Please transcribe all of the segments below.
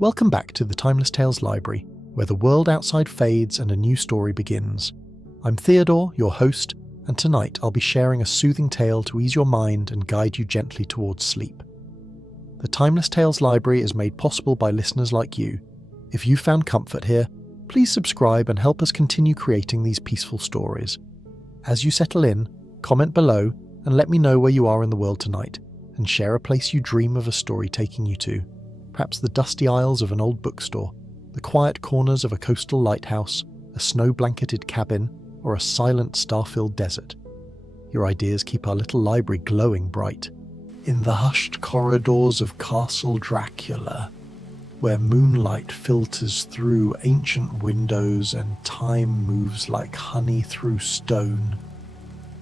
Welcome back to the Timeless Tales Library, where the world outside fades and a new story begins. I'm Theodore, your host, and tonight I'll be sharing a soothing tale to ease your mind and guide you gently towards sleep. The Timeless Tales Library is made possible by listeners like you. If you found comfort here, please subscribe and help us continue creating these peaceful stories. As you settle in, comment below and let me know where you are in the world tonight, and share a place you dream of a story taking you to. Perhaps the dusty aisles of an old bookstore, the quiet corners of a coastal lighthouse, a snow-blanketed cabin, or a silent star-filled desert. Your ideas keep our little library glowing bright. In the hushed corridors of Castle Dracula, where moonlight filters through ancient windows and time moves like honey through stone,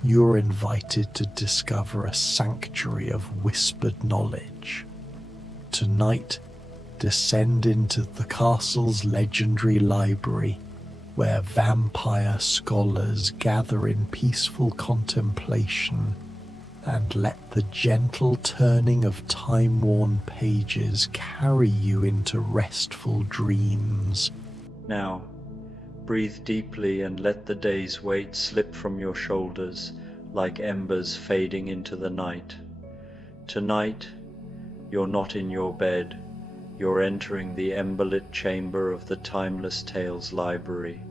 you're invited to discover a sanctuary of whispered knowledge. Tonight, descend into the castle's legendary library, where vampire scholars gather in peaceful contemplation, and let the gentle turning of time-worn pages carry you into restful dreams. Now, breathe deeply and let the day's weight slip from your shoulders like embers fading into the night. Tonight, you're not in your bed, you're entering the emberlit chamber of the Timeless Tales Library.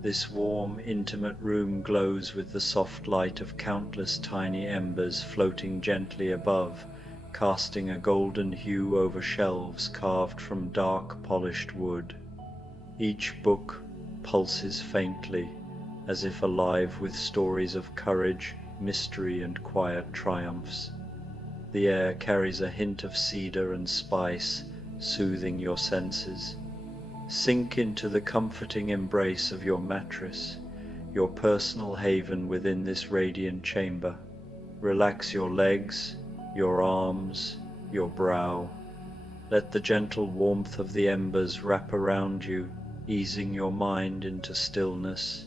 This warm, intimate room glows with the soft light of countless tiny embers floating gently above, casting a golden hue over shelves carved from dark, polished wood. Each book pulses faintly, as if alive with stories of courage, mystery, and quiet triumphs. The air carries a hint of cedar and spice, soothing your senses. Sink into the comforting embrace of your mattress, your personal haven within this radiant chamber. Relax your legs, your arms, your brow. Let the gentle warmth of the embers wrap around you, easing your mind into stillness.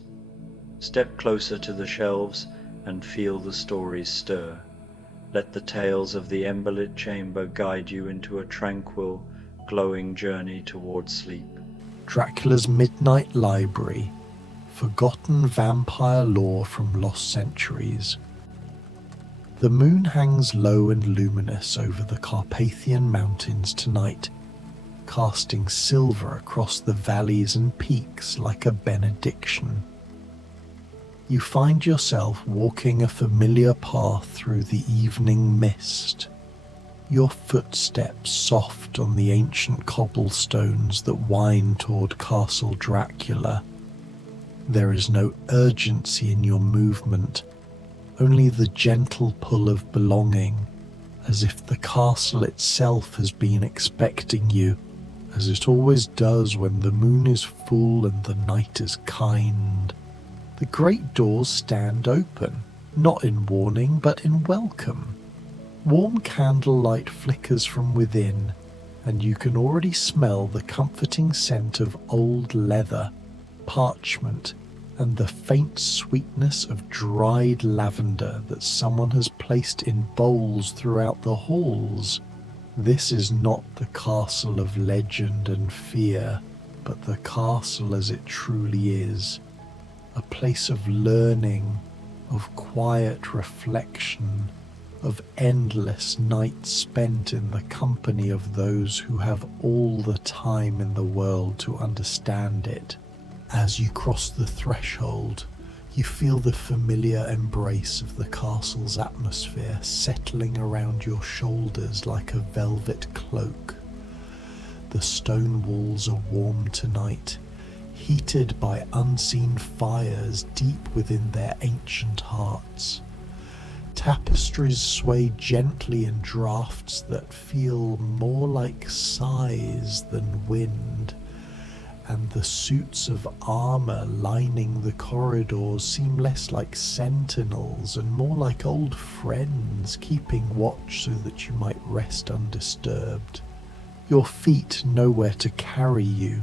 Step closer to the shelves and feel the stories stir. Let the tales of the emberlit chamber guide you into a tranquil, glowing journey towards sleep. Dracula's Midnight Library, forgotten vampire lore from lost centuries. The moon hangs low and luminous over the Carpathian Mountains tonight, casting silver across the valleys and peaks like a benediction. You find yourself walking a familiar path through the evening mist, your footsteps soft on the ancient cobblestones that wind toward Castle Dracula. There is no urgency in your movement, only the gentle pull of belonging, as if the castle itself has been expecting you, as it always does when the moon is full and the night is kind. The great doors stand open, not in warning but in welcome. Warm candlelight flickers from within, and you can already smell the comforting scent of old leather, parchment, and the faint sweetness of dried lavender that someone has placed in bowls throughout the halls. This is not the castle of legend and fear, but the castle as it truly is, a place of learning, of quiet reflection, of endless nights spent in the company of those who have all the time in the world to understand it. As you cross the threshold, you feel the familiar embrace of the castle's atmosphere settling around your shoulders like a velvet cloak. The stone walls are warm tonight, heated by unseen fires deep within their ancient hearts. Tapestries sway gently in drafts that feel more like sighs than wind, and the suits of armor lining the corridors seem less like sentinels and more like old friends keeping watch so that you might rest undisturbed. Your feet know where to carry you.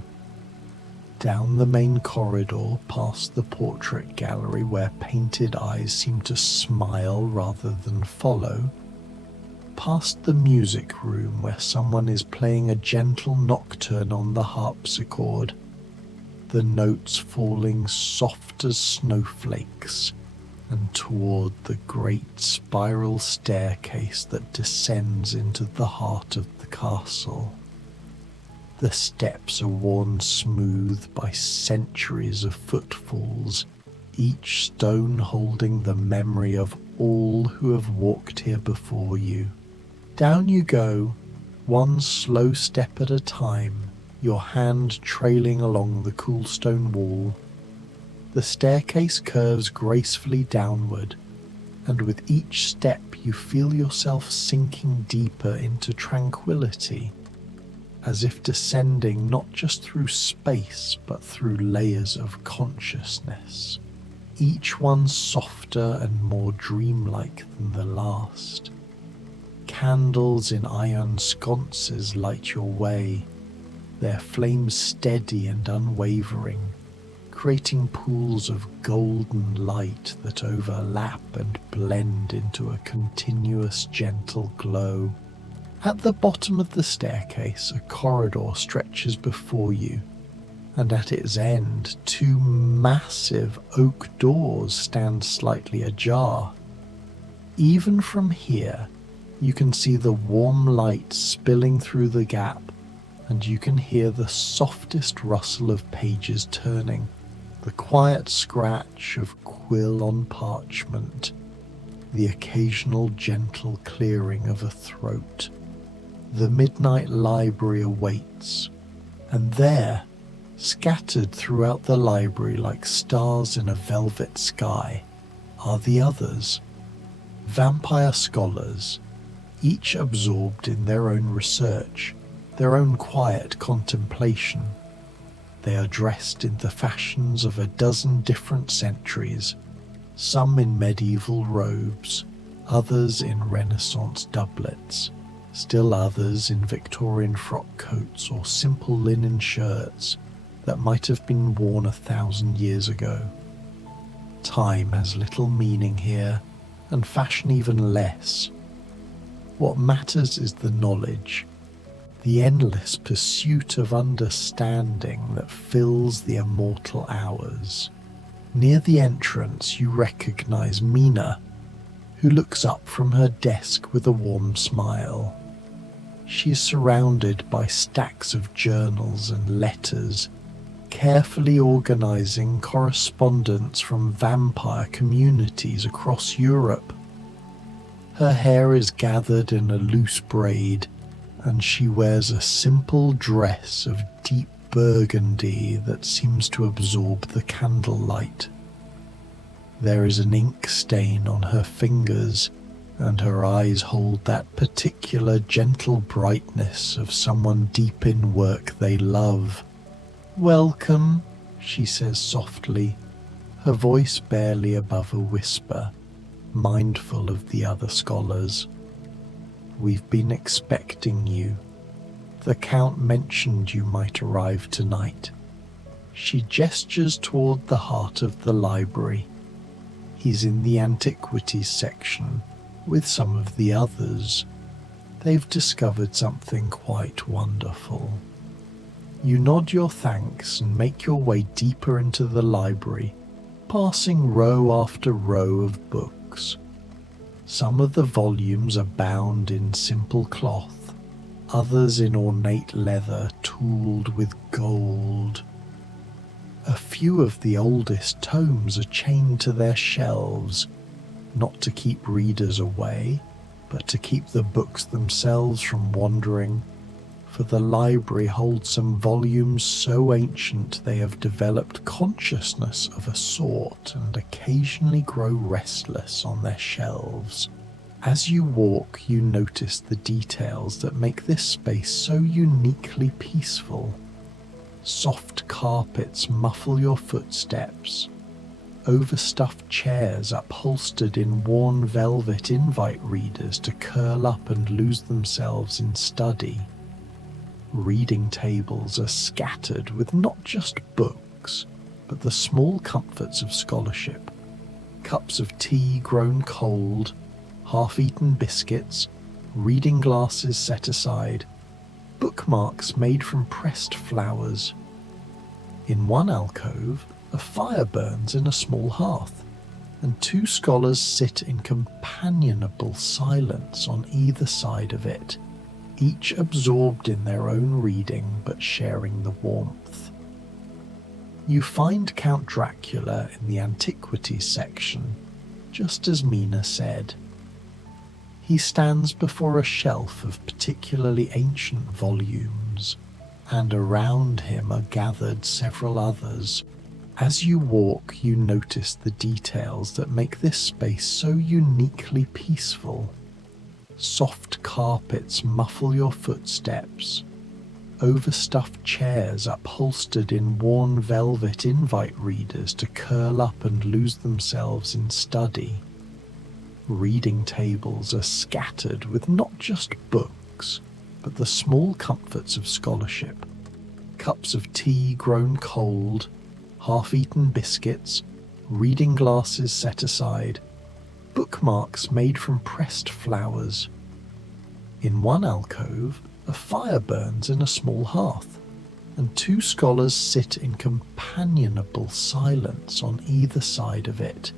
Down the main corridor, past the portrait gallery where painted eyes seem to smile rather than follow, past the music room where someone is playing a gentle nocturne on the harpsichord, the notes falling soft as snowflakes, and toward the great spiral staircase that descends into the heart of the castle. The steps are worn smooth by centuries of footfalls, each stone holding the memory of all who have walked here before you. Down you go, one slow step at a time, your hand trailing along the cool stone wall. The staircase curves gracefully downward, and with each step you feel yourself sinking deeper into tranquility, as if descending not just through space but through layers of consciousness, each one softer and more dreamlike than the last. Candles in iron sconces light your way, their flames steady and unwavering, creating pools of golden light that overlap and blend into a continuous gentle glow. At the bottom of the staircase, a corridor stretches before you, and at its end, two massive oak doors stand slightly ajar. Even from here, you can see the warm light spilling through the gap, and you can hear the softest rustle of pages turning, the quiet scratch of quill on parchment, the occasional gentle clearing of a throat. The midnight library awaits, and there, scattered throughout the library like stars in a velvet sky, are the others, vampire scholars, each absorbed in their own research, their own quiet contemplation. They are dressed in the fashions of a dozen different centuries, some in medieval robes, others in Renaissance doublets, still others in Victorian frock coats or simple linen shirts that might have been worn 1,000 years ago. Time has little meaning here, and fashion even less. What matters is the knowledge, the endless pursuit of understanding that fills the immortal hours. Near the entrance you recognize Mina, who looks up from her desk with a warm smile. She is surrounded by stacks of journals and letters, carefully organizing correspondence from vampire communities across Europe. Her hair is gathered in a loose braid, and she wears a simple dress of deep burgundy that seems to absorb the candlelight. There is an ink stain on her fingers, and her eyes hold that particular gentle brightness of someone deep in work they love. "Welcome," she says softly, her voice barely above a whisper, mindful of the other scholars. "We've been expecting you. The Count mentioned you might arrive tonight." She gestures toward the heart of the library. He's in the antiquities section with some of the others. They've discovered something quite wonderful. You nod your thanks and make your way deeper into the library, passing row after row of books. Some of the volumes are bound in simple cloth, others in ornate leather tooled with gold. A few of the oldest tomes are chained to their shelves, not to keep readers away, but to keep the books themselves from wandering, for the library holds some volumes so ancient they have developed consciousness of a sort and occasionally grow restless on their shelves. As you walk, you notice the details that make this space so uniquely peaceful. Soft carpets muffle your footsteps. Overstuffed chairs upholstered in worn velvet invite readers to curl up and lose themselves in study. Reading tables are scattered with not just books, but the small comforts of scholarship. Cups of tea grown cold, half-eaten biscuits, reading glasses set aside, bookmarks made from pressed flowers. In one alcove, a fire burns in a small hearth, and two scholars sit in companionable silence on either side of it, each absorbed in their own reading but sharing the warmth. You find Count Dracula in the antiquities section, just as Mina said. He stands before a shelf of particularly ancient volumes, and around him are gathered several others. As you walk, you notice the details that make this space so uniquely peaceful. Soft carpets muffle your footsteps. Overstuffed chairs upholstered in worn velvet invite readers to curl up and lose themselves in study. Reading tables are scattered with not just books, but the small comforts of scholarship. Cups of tea grown cold, half-eaten biscuits, reading glasses set aside, bookmarks made from pressed flowers. In one alcove, a fire burns in a small hearth, and two scholars sit in companionable silence on either side of it,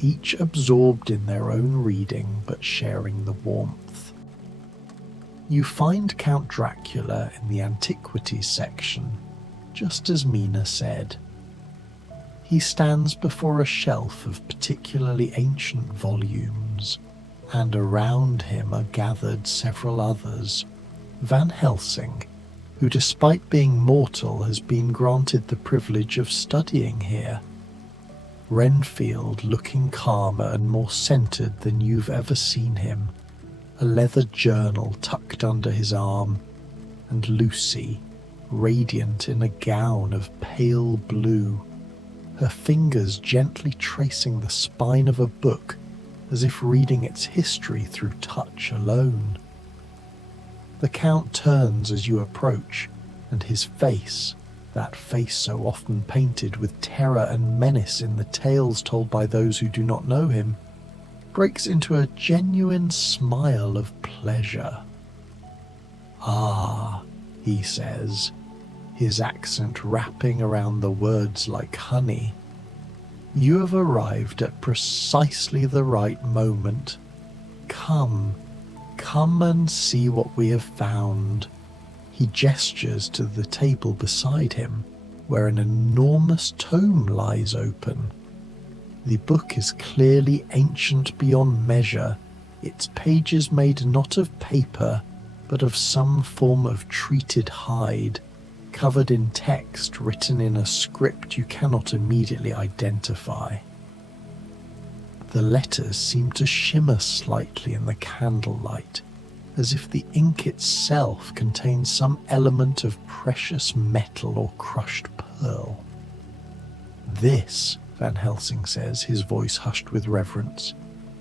each absorbed in their own reading but sharing the warmth. You find Count Dracula in the antiquities section, just as Mina said. He stands before a shelf of particularly ancient volumes, and around him are gathered several others. Van Helsing, who despite being mortal has been granted the privilege of studying here. Renfield looking calmer and more centered than you've ever seen him, a leather journal tucked under his arm, and Lucy, radiant in a gown of pale blue, her fingers gently tracing the spine of a book as if reading its history through touch alone. The Count turns as you approach, and his face, that face so often painted with terror and menace in the tales told by those who do not know him, breaks into a genuine smile of pleasure. "Ah," he says, his accent wrapping around the words like honey. "You have arrived at precisely the right moment. Come and see what we have found." He gestures to the table beside him, where an enormous tome lies open. The book is clearly ancient beyond measure, its pages made not of paper, but of some form of treated hide, covered in text written in a script you cannot immediately identify. The letters seem to shimmer slightly in the candlelight, as if the ink itself contains some element of precious metal or crushed pearl. "This," Van Helsing says, his voice hushed with reverence,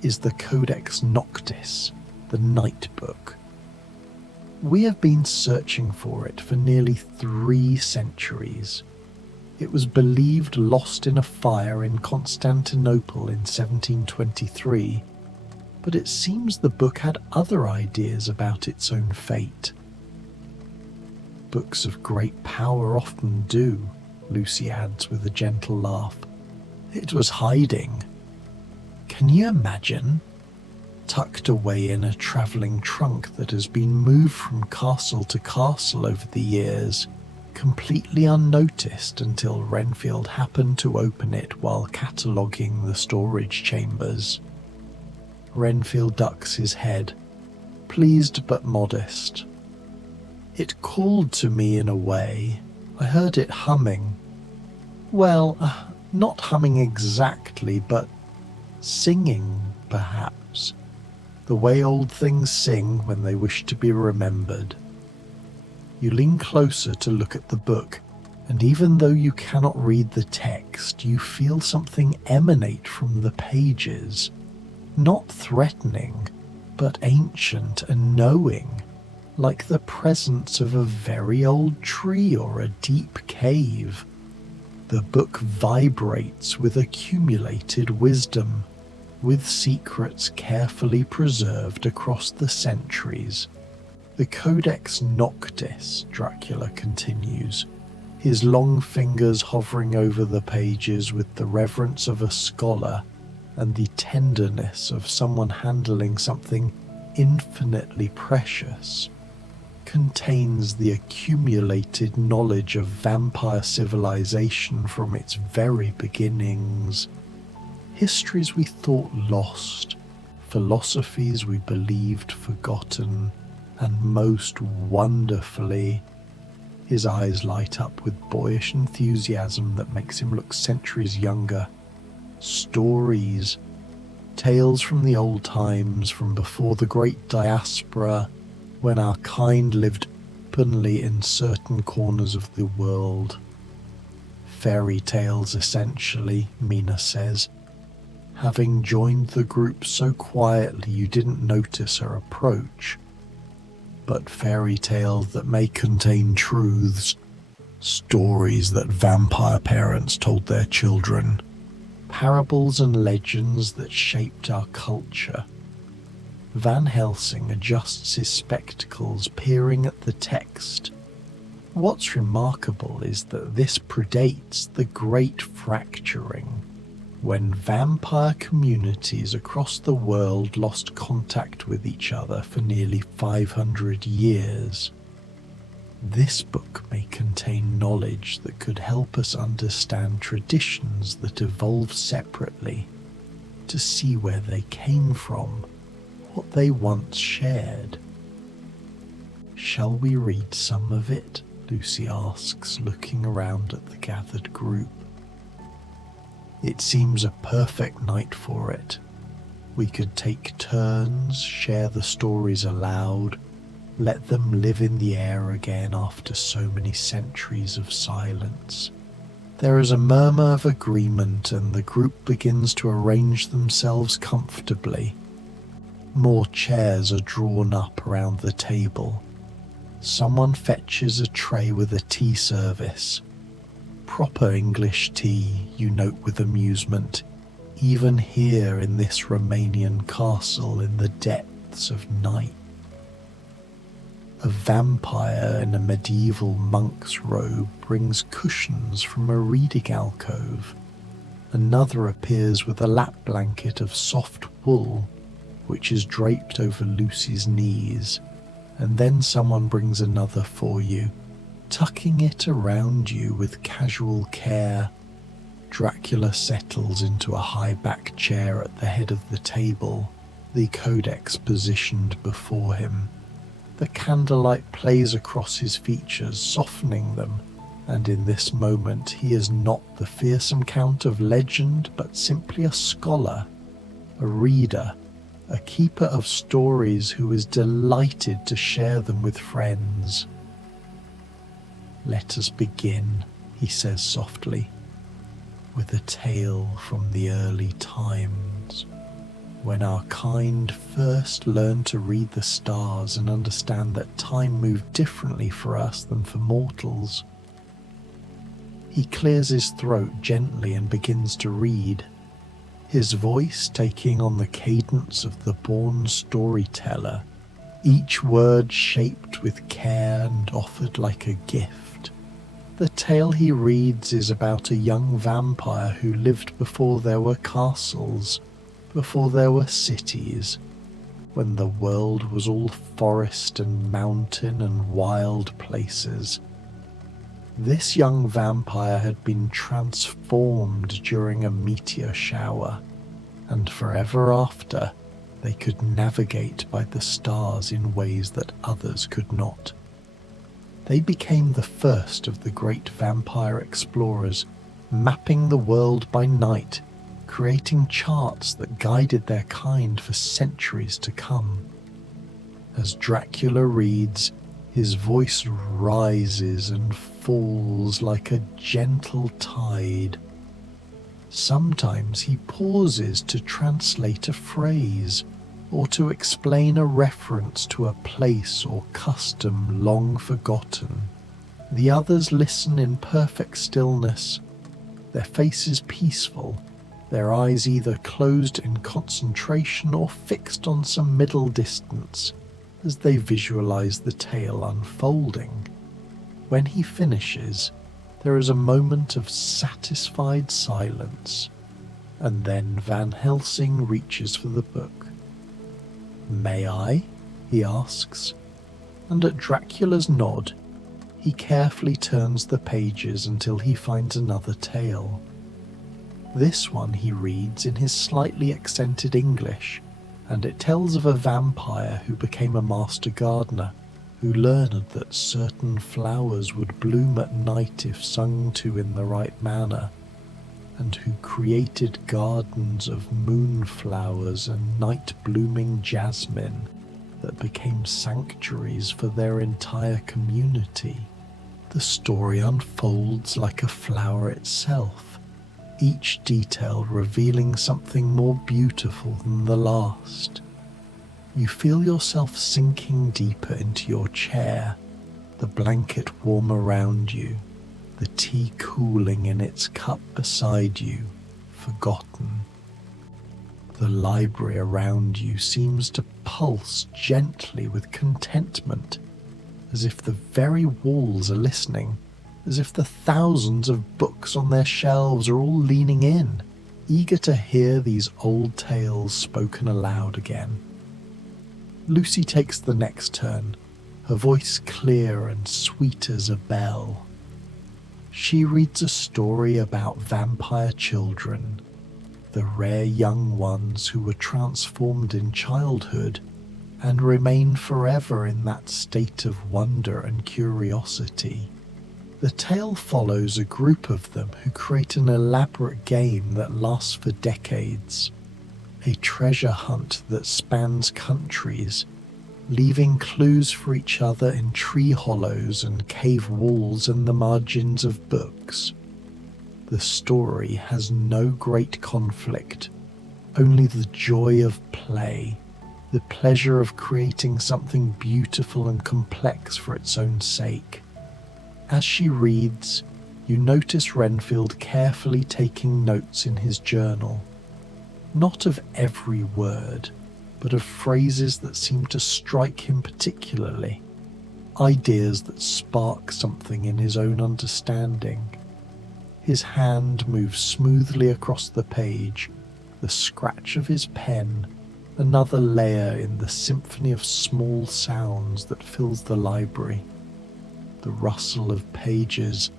"is the Codex Noctis, the Night Book. We have been searching for it for nearly 3 centuries. It was believed lost in a fire in Constantinople in 1723, but it seems the book had other ideas about its own fate." "Books of great power often do," Lucy adds with a gentle laugh. "It was hiding. Can you imagine? Tucked away in a travelling trunk that has been moved from castle to castle over the years, completely unnoticed until Renfield happened to open it while cataloguing the storage chambers." Renfield ducks his head, pleased but modest. "It called to me in a way. I heard it humming. Well, not humming exactly, but singing, perhaps. The way old things sing when they wish to be remembered." You lean closer to look at the book, and even though you cannot read the text, you feel something emanate from the pages. Not threatening, but ancient and knowing, like the presence of a very old tree or a deep cave. The book vibrates with accumulated wisdom. with secrets carefully preserved across the centuries. The Codex Noctis, Dracula continues, his long fingers hovering over the pages with the reverence of a scholar and the tenderness of someone handling something infinitely precious, contains the accumulated knowledge of vampire civilization from its very beginnings, histories we thought lost, philosophies we believed forgotten, and most wonderfully, his eyes light up with boyish enthusiasm that makes him look centuries younger, stories, tales from the old times, from before the great diaspora, when our kind lived openly in certain corners of the world. Fairy tales, essentially, Mina says, having joined the group so quietly you didn't notice her approach. But fairy tales that may contain truths, stories that vampire parents told their children, parables and legends that shaped our culture. Van Helsing adjusts his spectacles, peering at the text. What's remarkable is that this predates the Great Fracturing, when vampire communities across the world lost contact with each other for nearly 500 years. This book may contain knowledge that could help us understand traditions that evolved separately, to see where they came from, what they once shared. Shall we read some of it? Lucy asks, looking around at the gathered group. It seems a perfect night for it. We could take turns, share the stories aloud, let them live in the air again after so many centuries of silence. There is a murmur of agreement, and the group begins to arrange themselves comfortably. More chairs are drawn up around the table. Someone fetches a tray with a tea service. Proper English tea, you note with amusement, even here in this Romanian castle in the depths of night. A vampire in a medieval monk's robe brings cushions from a reading alcove. Another appears with a lap blanket of soft wool, which is draped over Lucy's knees, and then someone brings another for you, tucking it around you with casual care. Dracula settles into a high-back chair at the head of the table, the codex positioned before him. The candlelight plays across his features, softening them, and in this moment he is not the fearsome count of legend, but simply a scholar, a reader, a keeper of stories who is delighted to share them with friends. "Let us begin," he says softly, "with a tale from the early times, when our kind first learned to read the stars and understand that time moved differently for us than for mortals." He clears his throat gently and begins to read, his voice taking on the cadence of the born storyteller, each word shaped with care and offered like a gift. The tale he reads is about a young vampire who lived before there were castles, before there were cities, when the world was all forest and mountain and wild places. This young vampire had been transformed during a meteor shower, and forever after, they could navigate by the stars in ways that others could not. They became the first of the great vampire explorers, mapping the world by night, creating charts that guided their kind for centuries to come. As Dracula reads, his voice rises and falls like a gentle tide. Sometimes he pauses to translate a phrase or to explain a reference to a place or custom long forgotten. The others listen in perfect stillness, their faces peaceful, their eyes either closed in concentration or fixed on some middle distance as they visualize the tale unfolding. When he finishes, there is a moment of satisfied silence, and then Van Helsing reaches for the book. "May I?" he asks, and at Dracula's nod, he carefully turns the pages until he finds another tale. This one he reads in his slightly accented English, and it tells of a vampire who became a master gardener, who learned that certain flowers would bloom at night if sung to in the right manner, and who created gardens of moonflowers and night-blooming jasmine that became sanctuaries for their entire community. The story unfolds like a flower itself, each detail revealing something more beautiful than the last. You feel yourself sinking deeper into your chair, the blanket warm around you, the tea cooling in its cup beside you, forgotten. The library around you seems to pulse gently with contentment, as if the very walls are listening, as if the thousands of books on their shelves are all leaning in, eager to hear these old tales spoken aloud again. Lucy takes the next turn, her voice clear and sweet as a bell. She reads a story about vampire children, the rare young ones who were transformed in childhood and remain forever in that state of wonder and curiosity. The tale follows a group of them who create an elaborate game that lasts for decades, a treasure hunt that spans countries, leaving clues for each other in tree hollows and cave walls and the margins of books. The story has no great conflict, only the joy of play, the pleasure of creating something beautiful and complex for its own sake. As she reads, you notice Renfield carefully taking notes in his journal, not of every word, but of phrases that seem to strike him particularly, ideas that spark something in his own understanding. His hand moves smoothly across the page, the scratch of his pen, another layer in the symphony of small sounds that fills the library. The rustle of pages,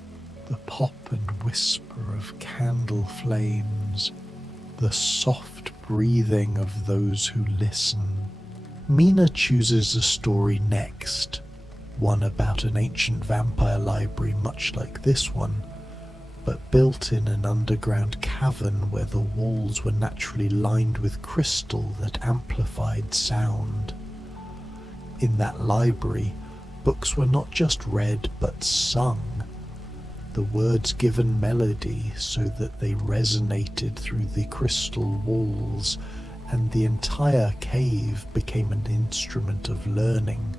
the pop and whisper of candle flames, the soft breathing of those who listen. Mina chooses a story next, one about an ancient vampire library much like this one, but built in an underground cavern where the walls were naturally lined with crystal that amplified sound. In that library, books were not just read but sung, the words given melody so that they resonated through the crystal walls, and the entire cave became an instrument of learning.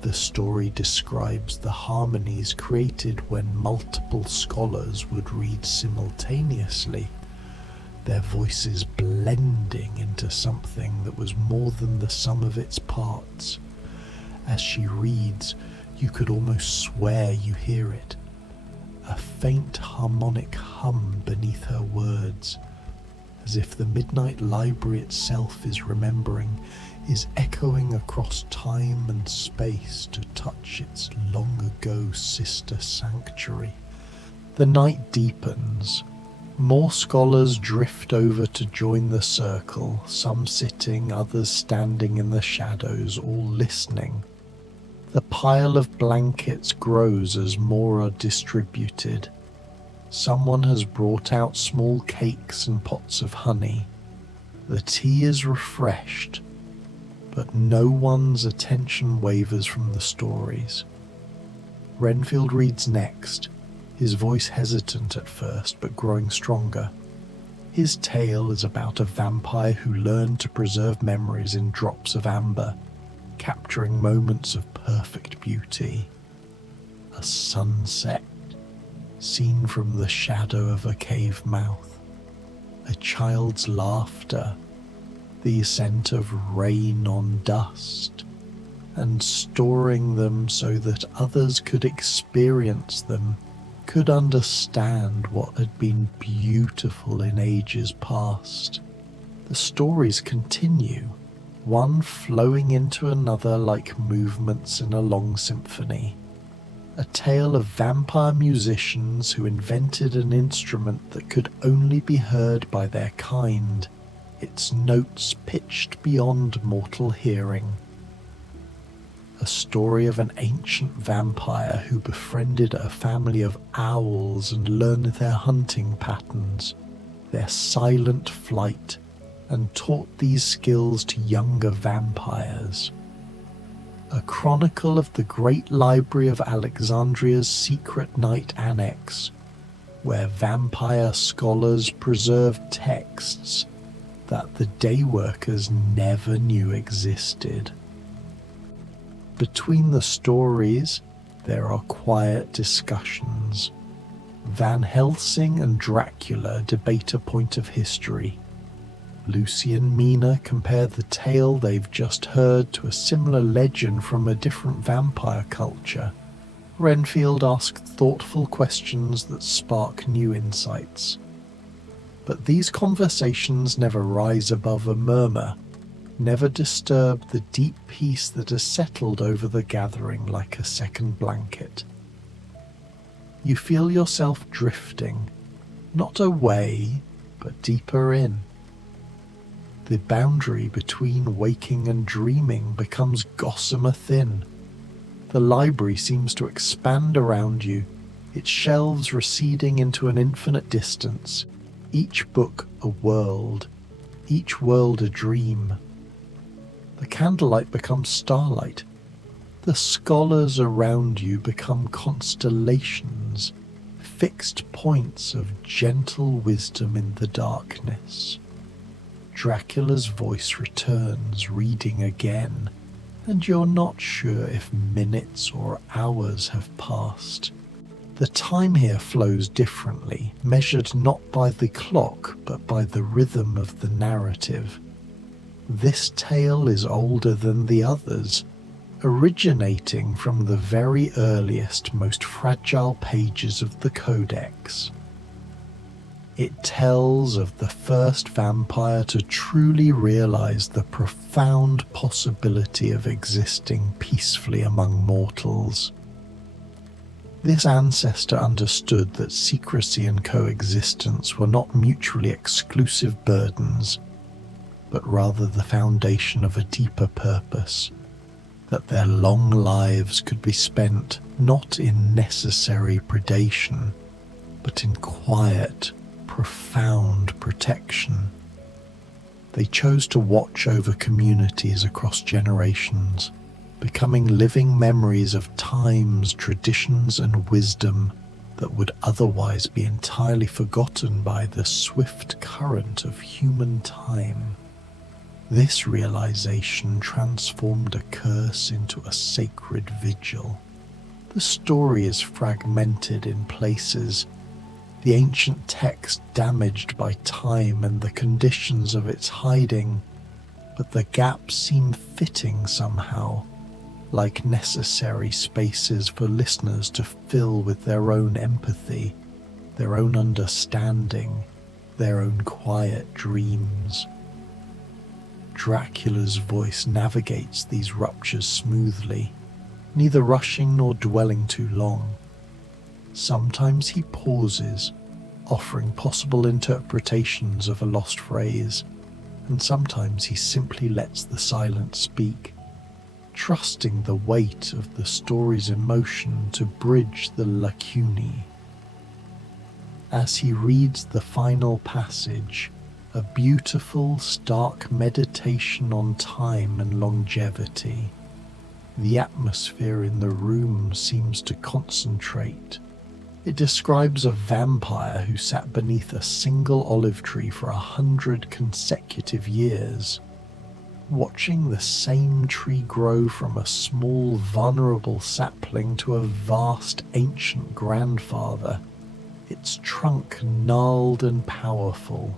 The story describes the harmonies created when multiple scholars would read simultaneously, their voices blending into something that was more than the sum of its parts. As she reads, you could almost swear you hear it, a faint harmonic hum beneath her words, as if the Midnight Library itself is remembering, is echoing across time and space to touch its long-ago sister sanctuary. The night deepens. More scholars drift over to join the circle, some sitting, others standing in the shadows, all listening. The pile of blankets grows as more are distributed. Someone has brought out small cakes and pots of honey. The tea is refreshed, but no one's attention wavers from the stories. Renfield reads next, his voice hesitant at first but growing stronger. His tale is about a vampire who learned to preserve memories in drops of amber, capturing moments of perfect beauty. A sunset, seen from the shadow of a cave mouth. a child's laughter, the scent of rain on dust, and storing them so that others could experience them, could understand what had been beautiful in ages past. The stories continue, one flowing into another like movements in a long symphony. A tale of vampire musicians who invented an instrument that could only be heard by their kind, its notes pitched beyond mortal hearing. A story of an ancient vampire who befriended a family of owls and learned their hunting patterns, their silent flight, and taught these skills to younger vampires. A chronicle of the great library of Alexandria's secret night annex, where vampire scholars preserved texts that the dayworkers never knew existed. Between the stories, there are quiet discussions. Van Helsing and Dracula debate a point of history. Lucy and Mina compare the tale they've just heard to a similar legend from a different vampire culture. Renfield asks thoughtful questions that spark new insights. But these conversations never rise above a murmur, never disturb the deep peace that has settled over the gathering like a second blanket. You feel yourself drifting, not away, but deeper in. The boundary between waking and dreaming becomes gossamer thin. The library seems to expand around you, its shelves receding into an infinite distance, each book a world, each world a dream. The candlelight becomes starlight. The scholars around you become constellations, fixed points of gentle wisdom in the darkness. Dracula's voice returns, reading again, and you're not sure if minutes or hours have passed. The time here flows differently, measured not by the clock, but by the rhythm of the narrative. This tale is older than the others, originating from the very earliest, most fragile pages of the Codex. It tells of the first vampire to truly realize the profound possibility of existing peacefully among mortals. This ancestor understood that secrecy and coexistence were not mutually exclusive burdens, but rather the foundation of a deeper purpose, that their long lives could be spent not in necessary predation, but in quiet, profound protection. They chose to watch over communities across generations, becoming living memories of times, traditions, and wisdom that would otherwise be entirely forgotten by the swift current of human time. This realization transformed a curse into a sacred vigil. The story is fragmented in places, the ancient text damaged by time and the conditions of its hiding, but the gaps seem fitting somehow, like necessary spaces for listeners to fill with their own empathy, their own understanding, their own quiet dreams. Dracula's voice navigates these ruptures smoothly, neither rushing nor dwelling too long. Sometimes he pauses, offering possible interpretations of a lost phrase, and sometimes he simply lets the silence speak, trusting the weight of the story's emotion to bridge the lacunae. As he reads the final passage, a beautiful, stark meditation on time and longevity, the atmosphere in the room seems to concentrate. It describes a vampire who sat beneath a single olive tree for 100 consecutive years, watching the same tree grow from a small, vulnerable sapling to a vast, ancient grandfather, its trunk gnarled and powerful,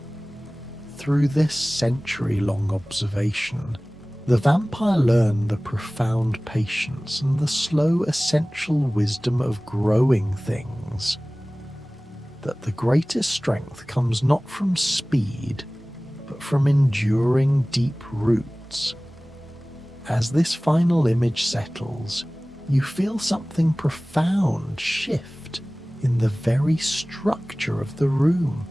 Through this century-long observation, the vampire learned the profound patience and the slow essential wisdom of growing things. That the greatest strength comes not from speed, but from enduring deep roots. As this final image settles, you feel something profound shift in the very structure of the room.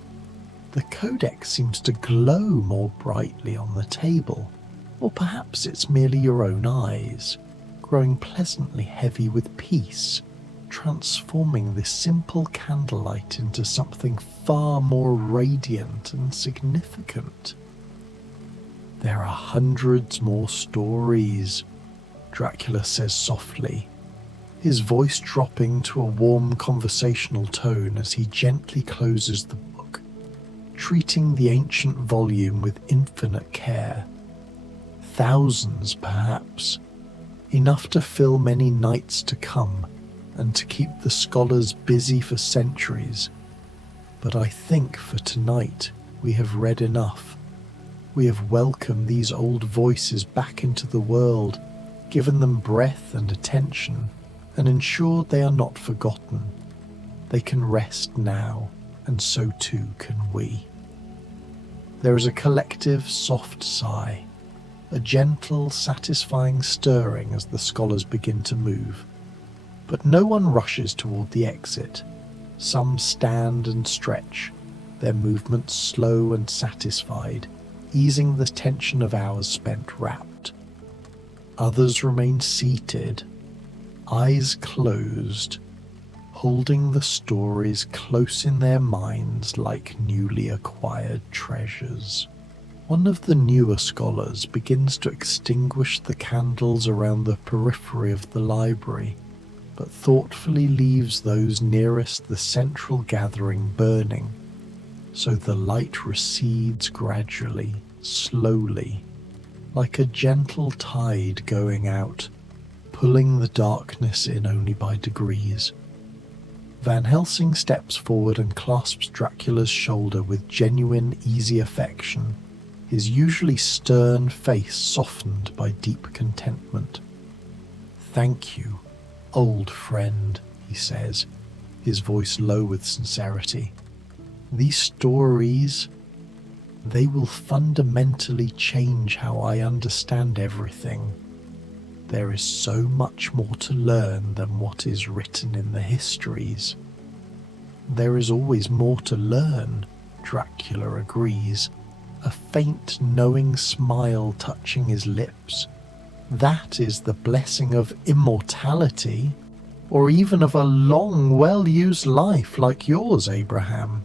The codex seems to glow more brightly on the table, or perhaps it's merely your own eyes, growing pleasantly heavy with peace, transforming this simple candlelight into something far more radiant and significant. There are hundreds more stories, Dracula says softly, his voice dropping to a warm conversational tone as he gently closes the book, treating the ancient volume with infinite care. Thousands, perhaps, enough to fill many nights to come and to keep the scholars busy for centuries. But I think for tonight we have read enough. We have welcomed these old voices back into the world, given them breath and attention, and ensured they are not forgotten. They can rest now, and so too can we. There is a collective soft sigh, a gentle, satisfying stirring as the scholars begin to move. But no one rushes toward the exit. Some stand and stretch, their movements slow and satisfied, easing the tension of hours spent wrapped. Others remain seated, eyes closed, holding the stories close in their minds like newly acquired treasures. One of the newer scholars begins to extinguish the candles around the periphery of the library, but thoughtfully leaves those nearest the central gathering burning, so the light recedes gradually, slowly, like a gentle tide going out, pulling the darkness in only by degrees. Van Helsing steps forward and clasps Dracula's shoulder with genuine, easy affection, his usually stern face softened by deep contentment. "Thank you, old friend," he says, his voice low with sincerity. "These stories, they will fundamentally change how I understand everything. There is so much more to learn than what is written in the histories." "There is always more to learn," Dracula agrees, a faint knowing smile touching his lips. "That is the blessing of immortality, or even of a long, well-used life like yours, Abraham.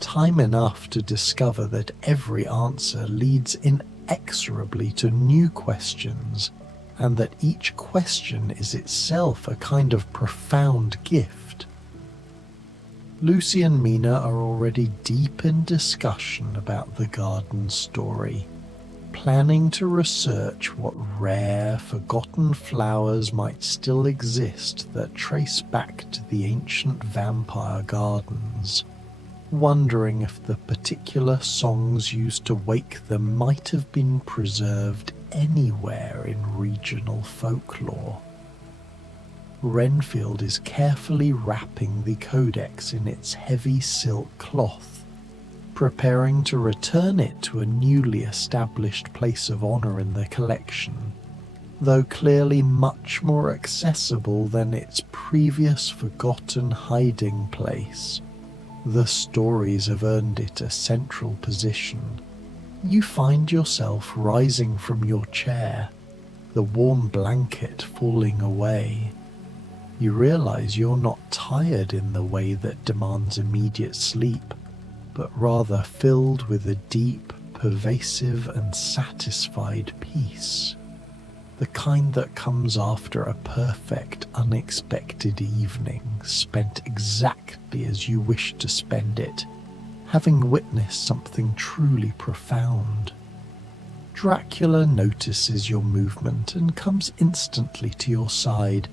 Time enough to discover that every answer leads inexorably to new questions, and that each question is itself a kind of profound gift." Lucy and Mina are already deep in discussion about the garden story, planning to research what rare, forgotten flowers might still exist that trace back to the ancient vampire gardens, wondering if the particular songs used to wake them might have been preserved anywhere in regional folklore. Renfield is carefully wrapping the codex in its heavy silk cloth, preparing to return it to a newly established place of honor in the collection, though clearly much more accessible than its previous forgotten hiding place. The stories have earned it a central position. You find yourself rising from your chair, the warm blanket falling away. You realize you're not tired in the way that demands immediate sleep, but rather filled with a deep, pervasive and satisfied peace. The kind that comes after a perfect, unexpected evening spent exactly as you wish to spend it, having witnessed something truly profound. Dracula notices your movement and comes instantly to your side,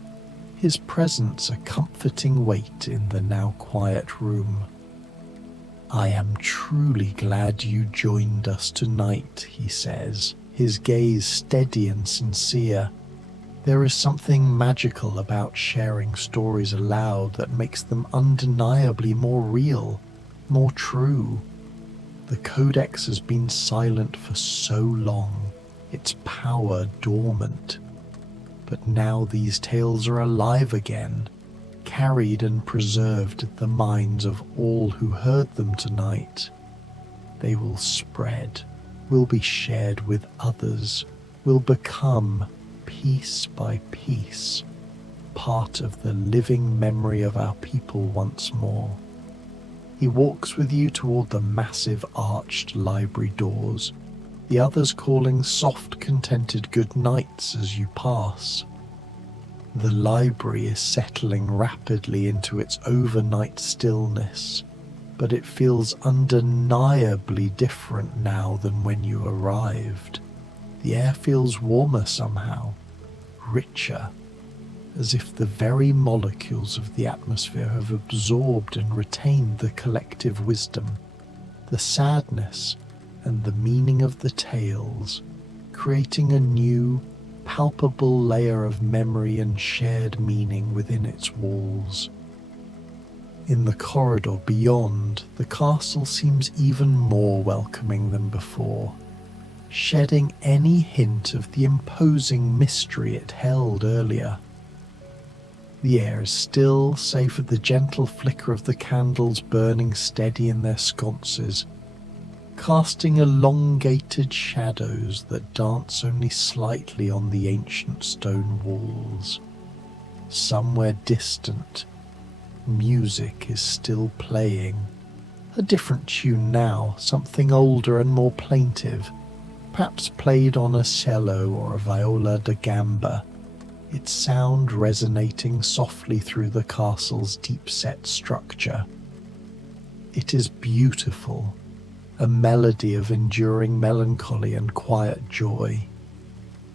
his presence a comforting weight in the now quiet room. "I am truly glad you joined us tonight," he says, his gaze steady and sincere. There is something magical about sharing stories aloud that makes them undeniably more real, more true. The Codex has been silent for so long, its power dormant. But now these tales are alive again, carried and preserved in the minds of all who heard them tonight. They will spread, will be shared with others, will become, piece by piece, part of the living memory of our people once more. He walks with you toward the massive arched library doors, the others calling soft, contented good nights as you pass. The library is settling rapidly into its overnight stillness, but it feels undeniably different now than when you arrived. The air feels warmer somehow, richer, as if the very molecules of the atmosphere have absorbed and retained the collective wisdom, the sadness, and the meaning of the tales, creating a new, palpable layer of memory and shared meaning within its walls. In the corridor beyond, the castle seems even more welcoming than before, shedding any hint of the imposing mystery it held earlier. The air is still, save for the gentle flicker of the candles burning steady in their sconces, casting elongated shadows that dance only slightly on the ancient stone walls. Somewhere distant, music is still playing, a different tune now, something older and more plaintive, perhaps played on a cello or a viola da gamba, its sound resonating softly through the castle's deep-set structure. It is beautiful, a melody of enduring melancholy and quiet joy.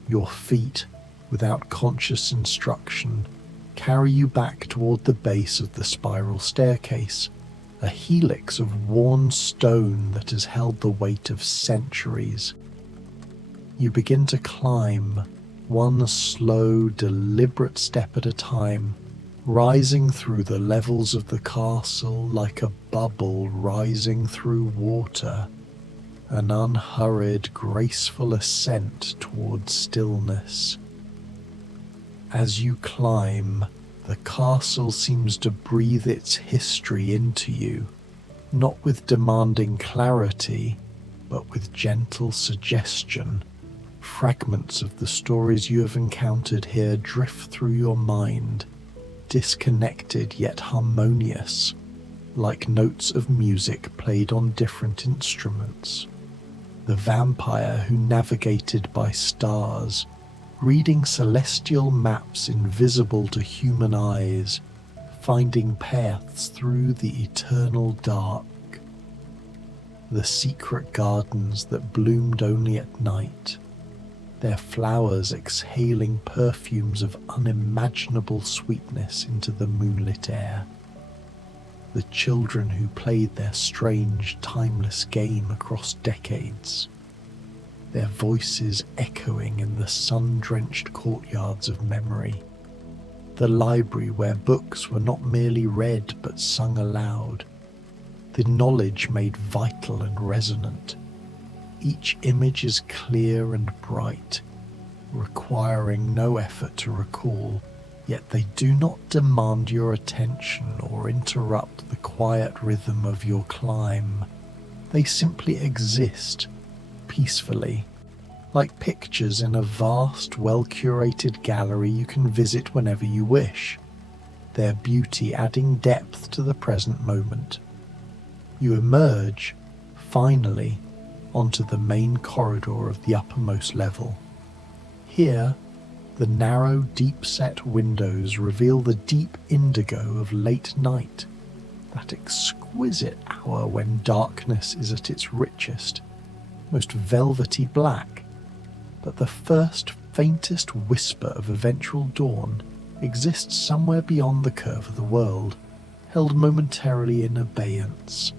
Your feet, without conscious instruction, carry you back toward the base of the spiral staircase, a helix of worn stone that has held the weight of centuries. You begin to climb, one slow, deliberate step at a time, rising through the levels of the castle like a bubble rising through water, an unhurried, graceful ascent toward stillness. As you climb, the castle seems to breathe its history into you, not with demanding clarity, but with gentle suggestion. Fragments of the stories you have encountered here drift through your mind, disconnected yet harmonious, like notes of music played on different instruments. The vampire who navigated by stars, reading celestial maps invisible to human eyes, finding paths through the eternal dark. The secret gardens that bloomed only at night, their flowers exhaling perfumes of unimaginable sweetness into the moonlit air. The children who played their strange, timeless game across decades, their voices echoing in the sun-drenched courtyards of memory. The library where books were not merely read but sung aloud, the knowledge made vital and resonant. Each image is clear and bright, requiring no effort to recall, yet they do not demand your attention or interrupt the quiet rhythm of your climb. They simply exist, peacefully, like pictures in a vast, well-curated gallery you can visit whenever you wish, their beauty adding depth to the present moment. You emerge, finally, onto the main corridor of the uppermost level. Here, the narrow, deep-set windows reveal the deep indigo of late night, that exquisite hour when darkness is at its richest, most velvety black, but the first faintest whisper of eventual dawn exists somewhere beyond the curve of the world, held momentarily in abeyance.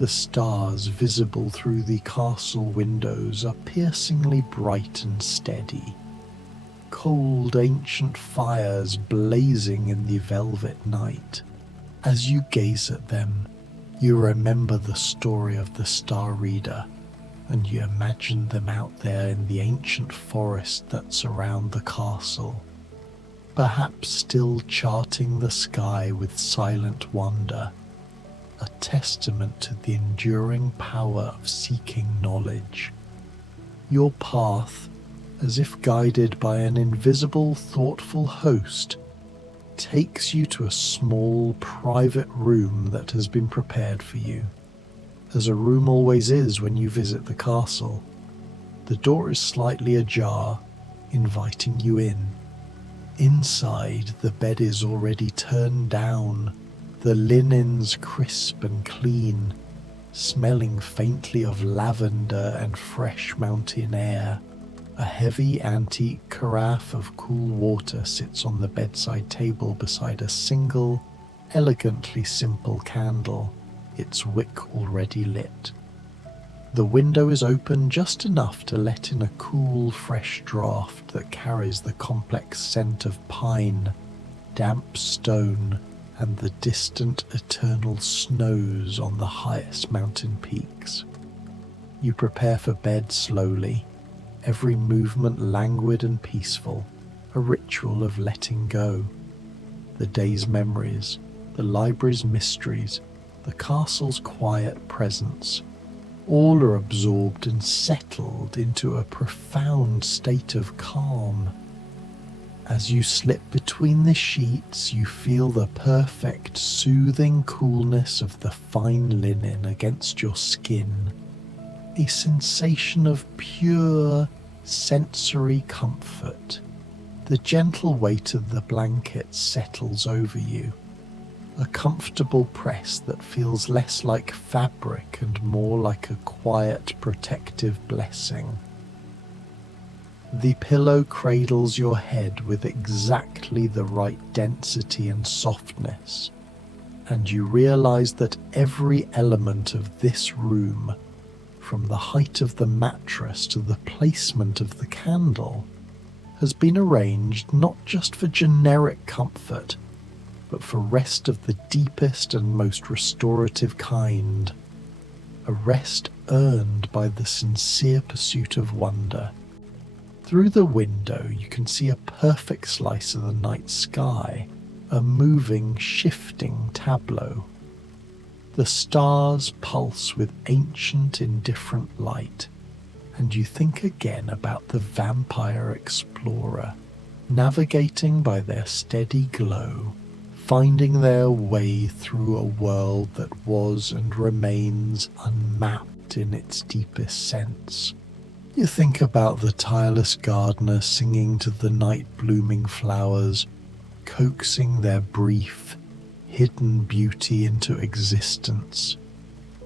The stars visible through the castle windows are piercingly bright and steady. Cold ancient fires blazing in the velvet night. As you gaze at them, you remember the story of the Star Reader, and you imagine them out there in the ancient forest that surround the castle, perhaps still charting the sky with silent wonder, a testament to the enduring power of seeking knowledge. Your path, as if guided by an invisible, thoughtful host, takes you to a small, private room that has been prepared for you, as a room always is when you visit the castle. The door is slightly ajar, inviting you in. Inside, the bed is already turned down, the linens crisp and clean, smelling faintly of lavender and fresh mountain air. A heavy antique carafe of cool water sits on the bedside table beside a single, elegantly simple candle, its wick already lit. The window is open just enough to let in a cool, fresh draught that carries the complex scent of pine, damp stone, and the distant eternal snows on the highest mountain peaks. You prepare for bed slowly, every movement languid and peaceful, a ritual of letting go. The day's memories, the library's mysteries, the castle's quiet presence, all are absorbed and settled into a profound state of calm. As you slip between the sheets, you feel the perfect, soothing coolness of the fine linen against your skin, a sensation of pure, sensory comfort. The gentle weight of the blanket settles over you, a comfortable press that feels less like fabric and more like a quiet, protective blessing. The pillow cradles your head with exactly the right density and softness, and you realize that every element of this room, from the height of the mattress to the placement of the candle, has been arranged not just for generic comfort, but for rest of the deepest and most restorative kind, a rest earned by the sincere pursuit of wonder. Through the window you can see a perfect slice of the night sky, a moving, shifting tableau. The stars pulse with ancient, indifferent light, and you think again about the vampire explorer, navigating by their steady glow, finding their way through a world that was and remains unmapped in its deepest sense. You think about the tireless gardener singing to the night-blooming flowers, coaxing their brief, hidden beauty into existence.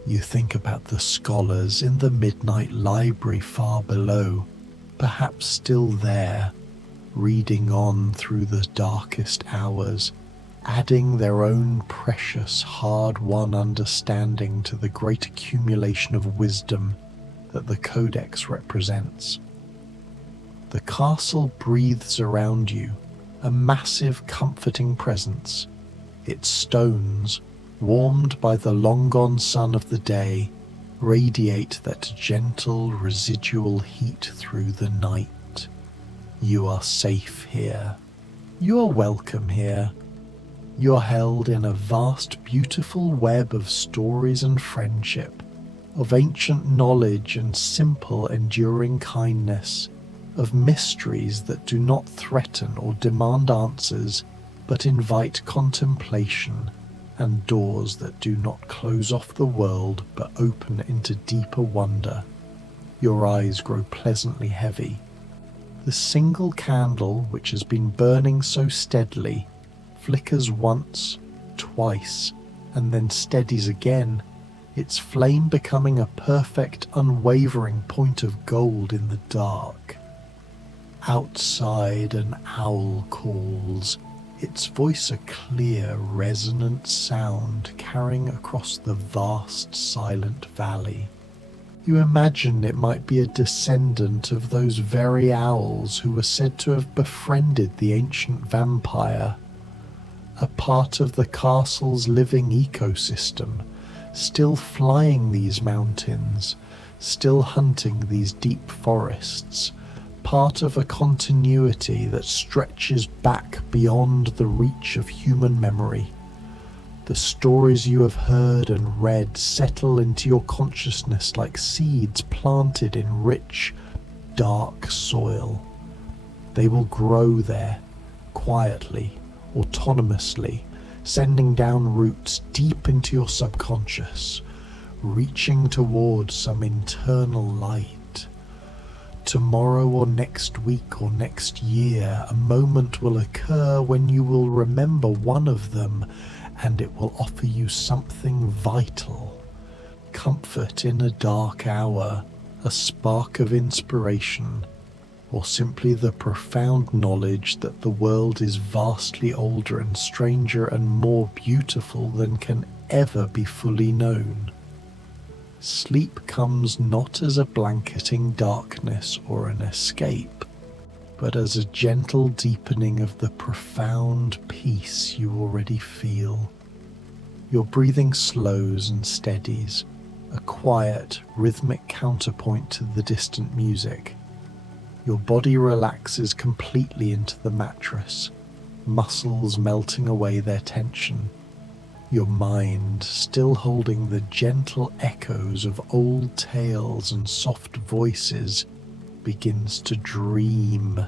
You think about the scholars in the midnight library far below, perhaps still there, reading on through the darkest hours, adding their own precious, hard-won understanding to the great accumulation of wisdom that the Codex represents. The castle breathes around you, a massive, comforting presence. Its stones, warmed by the long-gone sun of the day, radiate that gentle, residual heat through the night. You are safe here. You are welcome here. You are held in a vast, beautiful web of stories and friendship, of ancient knowledge and simple, enduring kindness, of mysteries that do not threaten or demand answers, but invite contemplation, and doors that do not close off the world but open into deeper wonder. Your eyes grow pleasantly heavy. The single candle, which has been burning so steadily, flickers once, twice, and then steadies again, its flame becoming a perfect, unwavering point of gold in the dark. Outside, an owl calls, its voice a clear, resonant sound carrying across the vast, silent valley. You imagine it might be a descendant of those very owls who were said to have befriended the ancient vampire, a part of the castle's living ecosystem, still flying these mountains, still hunting these deep forests, part of a continuity that stretches back beyond the reach of human memory. The stories you have heard and read settle into your consciousness like seeds planted in rich, dark soil. They will grow there, quietly, autonomously, sending down roots deep into your subconscious, reaching towards some internal light. Tomorrow or next week or next year, a moment will occur when you will remember one of them, and it will offer you something vital, comfort in a dark hour, a spark of inspiration, or simply the profound knowledge that the world is vastly older and stranger and more beautiful than can ever be fully known. Sleep comes not as a blanketing darkness or an escape, but as a gentle deepening of the profound peace you already feel. Your breathing slows and steadies, a quiet, rhythmic counterpoint to the distant music. Your body relaxes completely into the mattress, muscles melting away their tension. Your mind, still holding the gentle echoes of old tales and soft voices, begins to dream,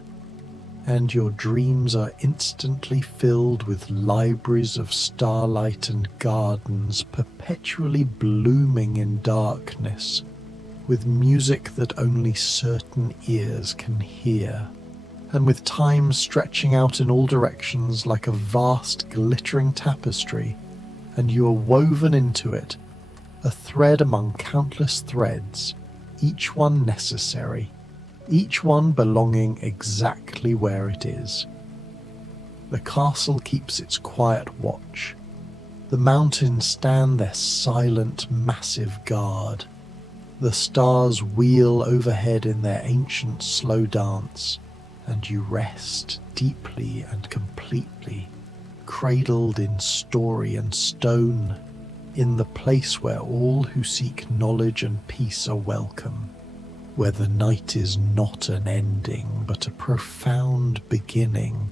and your dreams are instantly filled with libraries of starlight and gardens perpetually blooming in darkness, with music that only certain ears can hear, and with time stretching out in all directions like a vast glittering tapestry, and you are woven into it, a thread among countless threads, each one necessary, each one belonging exactly where it is. The castle keeps its quiet watch. The mountains stand their silent, massive guard. The stars wheel overhead in their ancient slow dance, and you rest deeply and completely, cradled in story and stone, in the place where all who seek knowledge and peace are welcome, where the night is not an ending but a profound beginning,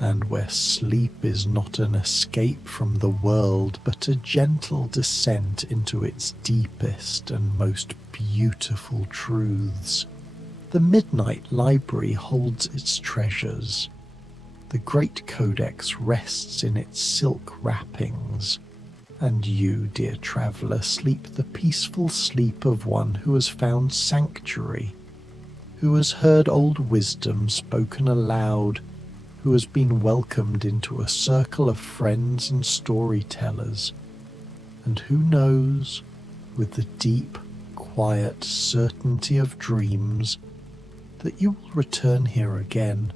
and where sleep is not an escape from the world but a gentle descent into its deepest and most beautiful truths. The Midnight Library holds its treasures. The great codex rests in its silk wrappings, and you, dear traveller, sleep the peaceful sleep of one who has found sanctuary, who has heard old wisdom spoken aloud, who has been welcomed into a circle of friends and storytellers, and who knows, with the deep, quiet certainty of dreams, that you will return here again,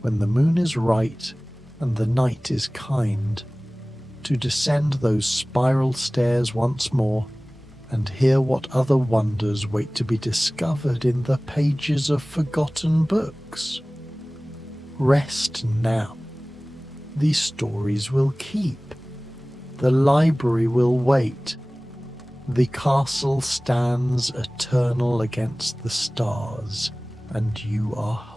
when the moon is right and the night is kind, to descend those spiral stairs once more and hear what other wonders wait to be discovered in the pages of forgotten books. Rest now. These stories will keep. The library will wait. The castle stands eternal against the stars, and you are